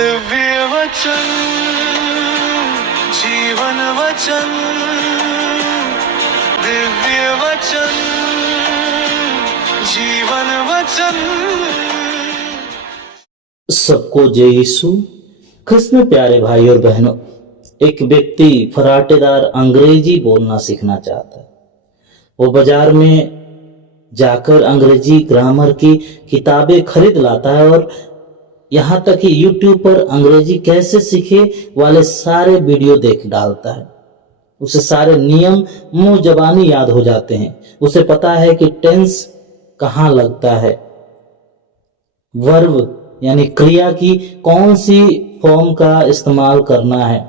दिव्य वचन जीवन वचन दिव्य वचन जीवन वचन। सबको जय यीशु। ख्रिस्त में प्यारे भाई और बहनों, एक व्यक्ति फराटेदार अंग्रेजी बोलना सीखना चाहता है। वो बाजार में जाकर अंग्रेजी ग्रामर की किताबें खरीद लाता है और यहाँ तक कि यूट्यूब पर अंग्रेजी कैसे सीखे वाले सारे वीडियो देख डालता है। उसे सारे नियम मुंह जबानी याद हो जाते हैं। उसे पता है कि टेंस कहाँ लगता है, वर्ब यानी क्रिया की कौन सी फॉर्म का इस्तेमाल करना है।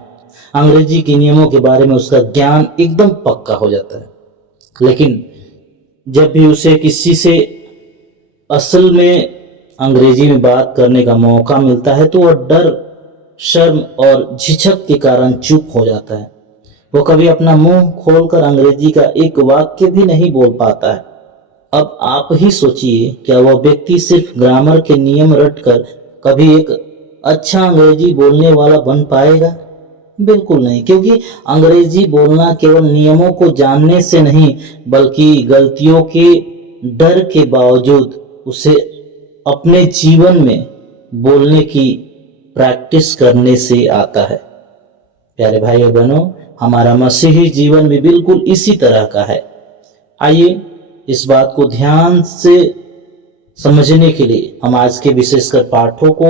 अंग्रेजी के नियमों के बारे में उसका ज्ञान एकदम पक्का हो जाता है। लेकिन जब भी उसे किसी से असल में अंग्रेजी में बात करने का मौका मिलता है तो वह डर, शर्म और झिझक के कारण चुप हो जाता है। वो कभी अपना मुंह खोलकर अंग्रेजी का एक वाक्य भी नहीं बोल पाता है। अब आप ही सोचिए, क्या वह व्यक्ति सिर्फ ग्रामर के नियम रटकर कभी एक अच्छा अंग्रेजी बोलने वाला बन पाएगा? बिल्कुल नहीं, क्योंकि अंग्रेजी बोलना केवल नियमों को जानने से नहीं बल्कि गलतियों के डर के बावजूद उसे अपने जीवन में बोलने की प्रैक्टिस करने से आता है। प्यारे भाई और बहनों, हमारा मसीही जीवन भी बिल्कुल इसी तरह का है। आइए इस बात को ध्यान से समझने के लिए हम आज के विशेषकर पाठों को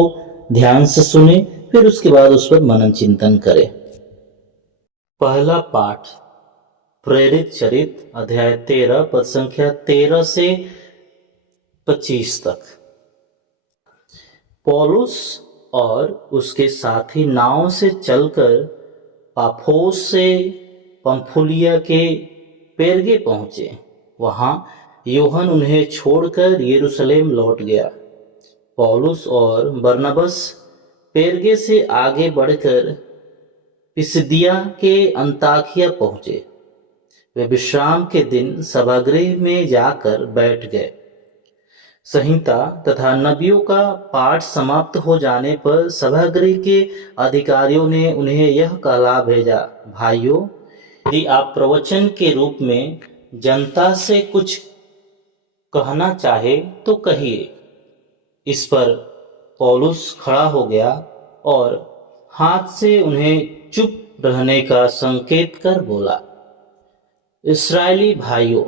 ध्यान से सुने, फिर उसके बाद उस पर मनन चिंतन करें। पहला पाठ प्रेरित चरित्र अध्याय 13 पद संख्या 13 से 25 तक। पौलुस और उसके साथी नाव से चलकर पाफोस से पंफुलिया के पेरगे पहुंचे। वहां यूहन्ना उन्हें छोड़कर यरूशलेम लौट गया। पौलुस और बरनबास पेरगे से आगे बढ़कर पिसिदिया के अंताकिया पहुंचे। वे विश्राम के दिन सभागृह में जाकर बैठ गए। संहिता तथा नबियों का पाठ समाप्त हो जाने पर सभागृह के अधिकारियों ने उन्हें यह कहला भेजा, भाइयों, यदि आप प्रवचन के रूप में जनता से कुछ कहना चाहे तो कहिए। इस पर पौलुस खड़ा हो गया और हाथ से उन्हें चुप रहने का संकेत कर बोला, इस्राएली भाइयों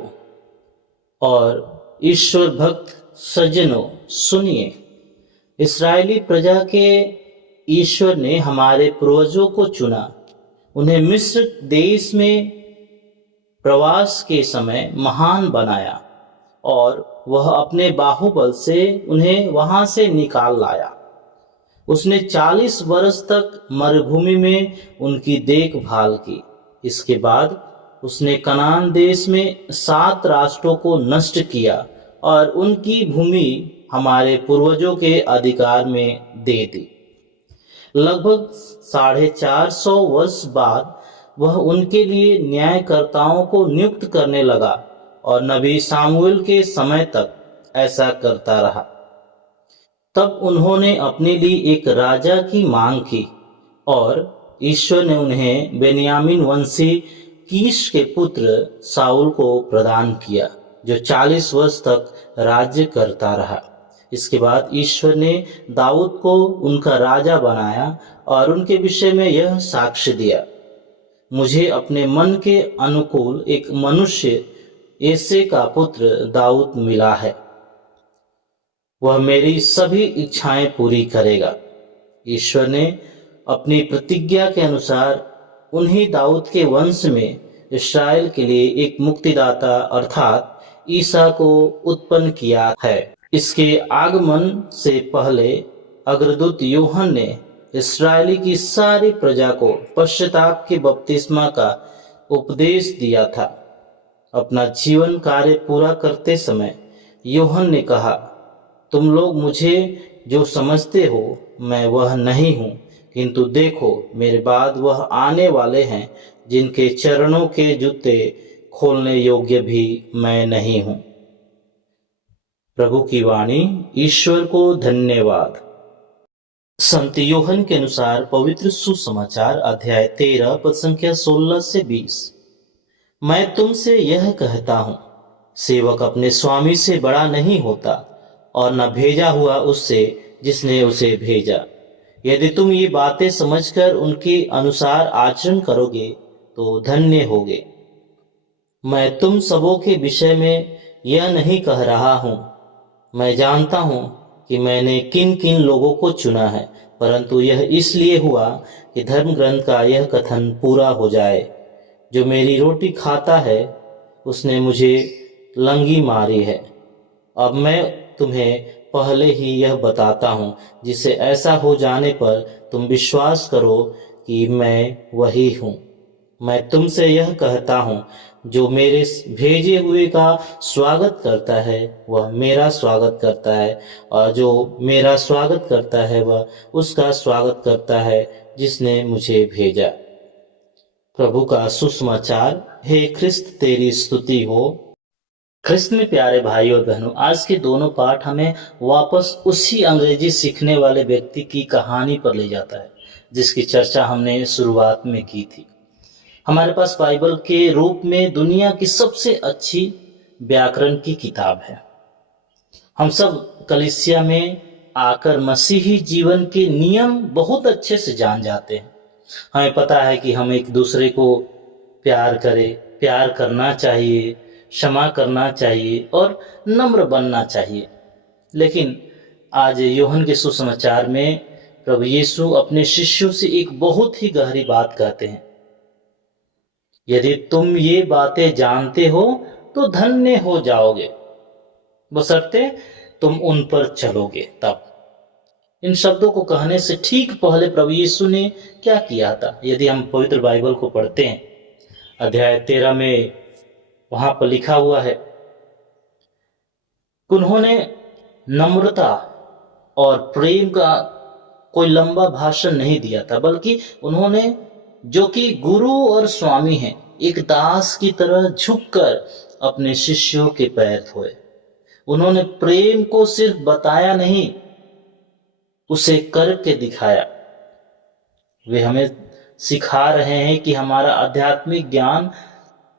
और ईश्वर भक्त सज्जनों, सुनिए। इस्राएली प्रजा के ईश्वर ने हमारे पूर्वजों को चुना। उन्हें मिस्र देश में प्रवास के समय महान बनाया और वह अपने बाहुबल से उन्हें वहां से निकाल लाया। उसने 40 वर्ष तक मरुभूमि में उनकी देखभाल की। इसके बाद उसने कनान देश में 7 राष्ट्रों को नष्ट किया और उनकी भूमि हमारे पूर्वजों के अधिकार में दे दी। लगभग 450 वर्ष बाद वह उनके लिए न्यायकर्ताओं को नियुक्त करने लगा और नबी सामुएल के समय तक ऐसा करता रहा। तब उन्होंने अपने लिए एक राजा की मांग की और ईश्वर ने उन्हें बेन्यामीन वंशी कीश के पुत्र साउल को प्रदान किया, जो 40 वर्ष तक राज्य करता रहा। इसके बाद ईश्वर ने दाऊद को उनका राजा बनाया और उनके विषय में यह साक्ष्य दिया, मुझे अपने मन के अनुकूल एक मनुष्य येसे का पुत्र दाऊद मिला है। वह मेरी सभी इच्छाएं पूरी करेगा। ईश्वर ने अपनी प्रतिज्ञा के अनुसार उन्हीं दाऊद के वंश में इस्राएल के लिए एक मुक्तिदाता अर्थात ईसा को उत्पन्न किया है। इसके आगमन से पहले अग्रदूत यूहन्ना ने इस्राएली की सारी प्रजा को पश्चाताप के बपतिस्मा का उपदेश दिया था। अपना जीवन कार्य पूरा करते समय यूहन्ना ने कहा, तुम लोग मुझे जो समझते हो मैं वह नहीं हूँ, किंतु देखो मेरे बाद वह आने वाले हैं जिनके चरणों के जूते खोलने योग्य भी मैं नहीं हूँ। प्रभु की वाणी। ईश्वर को धन्यवाद। संत योहन के अनुसार पवित्र सुसमाचार अध्याय 13 पद संख्या 16 से 20। मैं तुमसे यह कहता हूं, सेवक अपने स्वामी से बड़ा नहीं होता और न भेजा हुआ उससे जिसने उसे भेजा। यदि तुम ये बातें समझकर उनके अनुसार आचरण करोगे तो धन्य होगे। मैं तुम सबों के विषय में यह नहीं कह रहा हूं। मैं जानता हूं कि मैंने किन किन लोगों को चुना है, परंतु यह इसलिए हुआ कि धर्म ग्रंथ का यह कथन पूरा हो जाए, जो मेरी रोटी खाता है उसने मुझे लंगी मारी है। अब मैं तुम्हें पहले ही यह बताता हूं, जिससे ऐसा हो जाने पर तुम विश्वास करो कि मैं वही हूं। मैं तुमसे यह कहता हूं, जो मेरे भेजे हुए का स्वागत करता है वह मेरा स्वागत करता है, और जो मेरा स्वागत करता है वह उसका स्वागत करता है जिसने मुझे भेजा। प्रभु का सुसमाचार। हे ख्रिस्त तेरी स्तुति हो। ख्रिस्त में प्यारे भाई और बहनों, आज के दोनों पाठ हमें वापस उसी अंग्रेजी सीखने वाले व्यक्ति की कहानी पर ले जाता है जिसकी चर्चा हमने शुरुआत में की थी। हमारे पास बाइबल के रूप में दुनिया की सबसे अच्छी व्याकरण की किताब है। हम सब कलीसिया में आकर मसीही जीवन के नियम बहुत अच्छे से जान जाते हैं। हमें पता है कि हम एक दूसरे को प्यार करें, प्यार करना चाहिए, क्षमा करना चाहिए और नम्र बनना चाहिए। लेकिन आज यूहन्ना के सुसमाचार में प्रभु यीशु अपने शिष्यों से एक बहुत ही गहरी बात कहते हैं। यदि तुम ये बातें जानते हो तो धन्य हो जाओगे, बशर्ते तुम उन पर चलोगे तब। इन शब्दों को कहने से ठीक पहले प्रभु यीशु ने क्या किया था? यदि हम पवित्र बाइबल को पढ़ते हैं, अध्याय 13 में वहां पर लिखा हुआ है, उन्होंने नम्रता और प्रेम का कोई लंबा भाषण नहीं दिया था, बल्कि उन्होंने, जो कि गुरु और स्वामी हैं, एक दास की तरह झुककर अपने शिष्यों के पैर धोए। उन्होंने प्रेम को सिर्फ बताया नहीं, उसे करके दिखाया। वे हमें सिखा रहे हैं कि हमारा आध्यात्मिक ज्ञान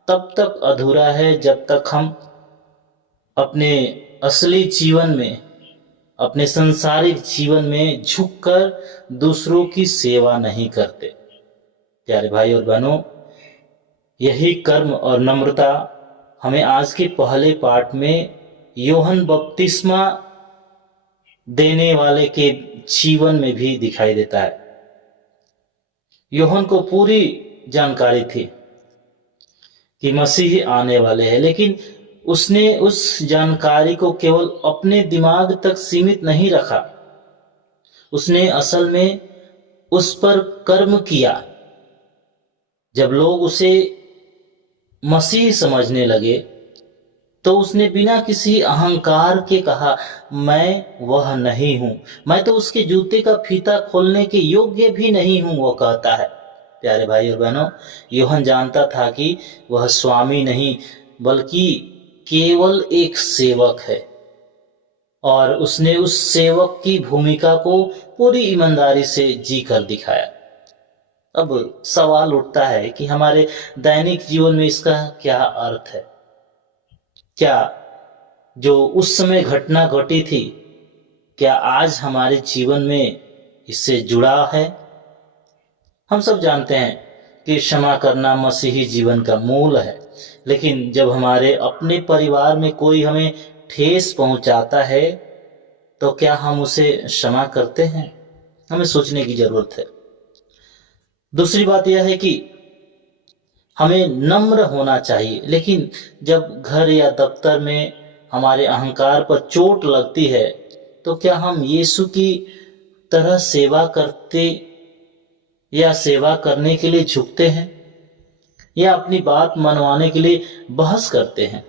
तब तक अधूरा है जब तक हम अपने असली जीवन में, अपने संसारिक जीवन में झुककर दूसरों की सेवा नहीं करते। प्यारे भाई और बहनों, यही कर्म और नम्रता हमें आज के पहले पाठ में यूहन्ना बपतिस्मा देने वाले के जीवन में भी दिखाई देता है। यूहन्ना को पूरी जानकारी थी कि मसीह आने वाले हैं, लेकिन उसने उस जानकारी को केवल अपने दिमाग तक सीमित नहीं रखा। उसने असल में उस पर कर्म किया। जब लोग उसे मसीह समझने लगे तो उसने बिना किसी अहंकार के कहा, मैं वह नहीं हूं, मैं तो उसके जूते का फीता खोलने के योग्य भी नहीं हूं, वो कहता है। प्यारे भाई और बहनों, यूहन्ना जानता था कि वह स्वामी नहीं बल्कि केवल एक सेवक है, और उसने उस सेवक की भूमिका को पूरी ईमानदारी से जी कर दिखाया। अब सवाल उठता है कि हमारे दैनिक जीवन में इसका क्या अर्थ है? क्या जो उस समय घटना घटी थी, क्या आज हमारे जीवन में इससे जुड़ा है? हम सब जानते हैं कि क्षमा करना मसीही जीवन का मूल है, लेकिन जब हमारे अपने परिवार में कोई हमें ठेस पहुंचाता है तो क्या हम उसे क्षमा करते हैं? हमें सोचने की जरूरत है। दूसरी बात यह है कि हमें नम्र होना चाहिए, लेकिन जब घर या दफ्तर में हमारे अहंकार पर चोट लगती है तो क्या हम यीशु की तरह सेवा करते या सेवा करने के लिए झुकते हैं, या अपनी बात मनवाने के लिए बहस करते हैं?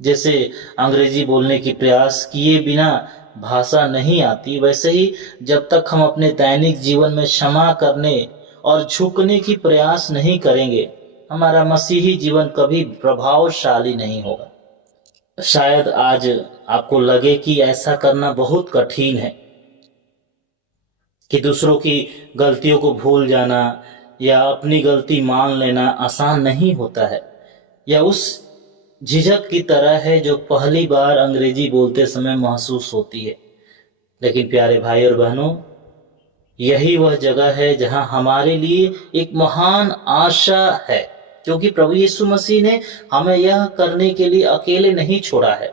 जैसे अंग्रेजी बोलने की प्रयास किए बिना भाषा नहीं आती, वैसे ही जब तक हम अपने दैनिक जीवन में क्षमा करने और झुकने की प्रयास नहीं करेंगे, हमारा मसीही जीवन कभी प्रभावशाली नहीं होगा। शायद आज आपको लगे कि ऐसा करना बहुत कठिन है, कि दूसरों की गलतियों को भूल जाना या अपनी गलती मान लेना आसान नहीं होता है। यह उस झिझक की तरह है जो पहली बार अंग्रेजी बोलते समय महसूस होती है। लेकिन प्यारे भाई और बहनों, यही वह जगह है जहां हमारे लिए एक महान आशा है, क्योंकि प्रभु यीशु मसीह ने हमें यह करने के लिए अकेले नहीं छोड़ा है।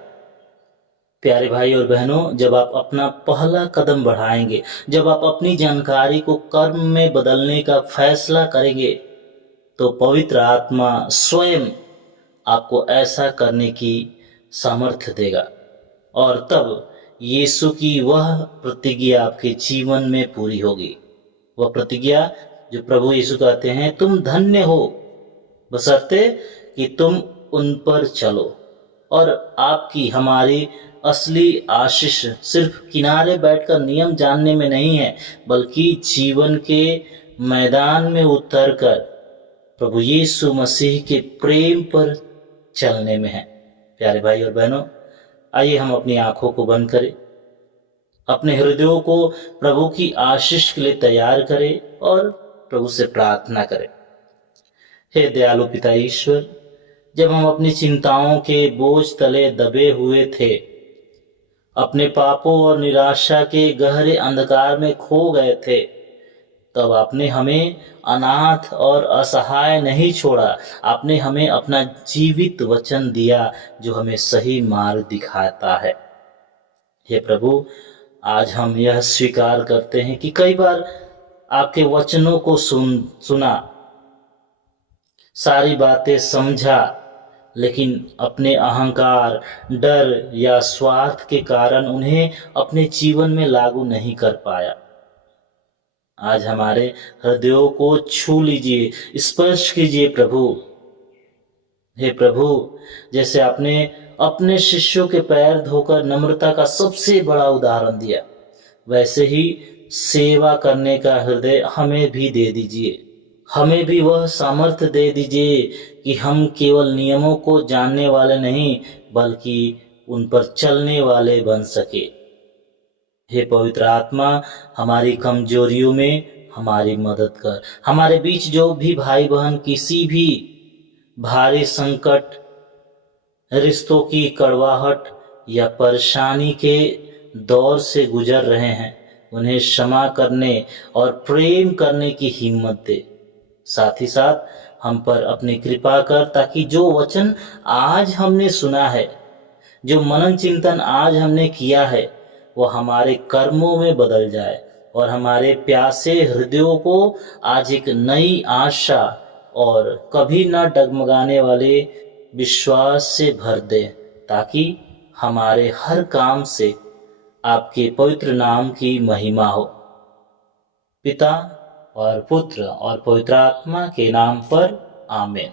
प्यारे भाई और बहनों, जब आप अपना पहला कदम बढ़ाएंगे, जब आप अपनी जानकारी को कर्म में बदलने का फैसला करेंगे, तो पवित्र आत्मा स्वयं आपको ऐसा करने की सामर्थ्य देगा और तब यीशु की वह प्रतिज्ञा आपके जीवन में पूरी होगी। वह प्रतिज्ञा जो प्रभु यीशु कहते हैं, तुम धन्य हो बशर्ते कि तुम उन पर चलो। और आपकी हमारी असली आशीष सिर्फ किनारे बैठकर नियम जानने में नहीं है, बल्कि जीवन के मैदान में उतरकर प्रभु यीशु मसीह के प्रेम पर चलने में है। प्यारे भाई और बहनों, आइए हम अपनी आंखों को बंद करें, अपने हृदयों को प्रभु की आशीष के लिए तैयार करें और प्रभु से प्रार्थना करें। हे दयालु पिता ईश्वर, जब हम अपनी चिंताओं के बोझ तले दबे हुए थे, अपने पापों और निराशा के गहरे अंधकार में खो गए थे, तब आपने हमें अनाथ और असहाय नहीं छोड़ा। आपने हमें अपना जीवित वचन दिया जो हमें सही मार्ग दिखाता है। हे प्रभु, आज हम यह स्वीकार करते हैं कि कई बार आपके वचनों को सुना, सारी बातें समझा, लेकिन अपने अहंकार, डर या स्वार्थ के कारण उन्हें अपने जीवन में लागू नहीं कर पाया। आज हमारे हृदयों को छू लीजिए, स्पर्श कीजिए प्रभु। हे प्रभु, जैसे आपने अपने शिष्यों के पैर धोकर नम्रता का सबसे बड़ा उदाहरण दिया, वैसे ही सेवा करने का हृदय हमें भी दे दीजिए। हमें भी वह सामर्थ्य दे दीजिए कि हम केवल नियमों को जानने वाले नहीं, बल्कि उन पर चलने वाले बन सके। हे पवित्र आत्मा, हमारी कमजोरियों में हमारी मदद कर। हमारे बीच जो भी भाई बहन किसी भी भारी संकट, रिश्तों की कड़वाहट या परेशानी के दौर से गुजर रहे हैं, उन्हें क्षमा करने और प्रेम करने की हिम्मत दे। साथ ही साथ हम पर अपनी कृपा कर, ताकि जो वचन आज हमने सुना है, जो मनन चिंतन आज हमने किया है, वो हमारे कर्मों में बदल जाए और हमारे प्यासे हृदयों को आज एक नई आशा और कभी ना डगमगाने वाले विश्वास से भर दे, ताकि हमारे हर काम से आपके पवित्र नाम की महिमा हो। पिता और पुत्र और पवित्र आत्मा के नाम पर आमीन।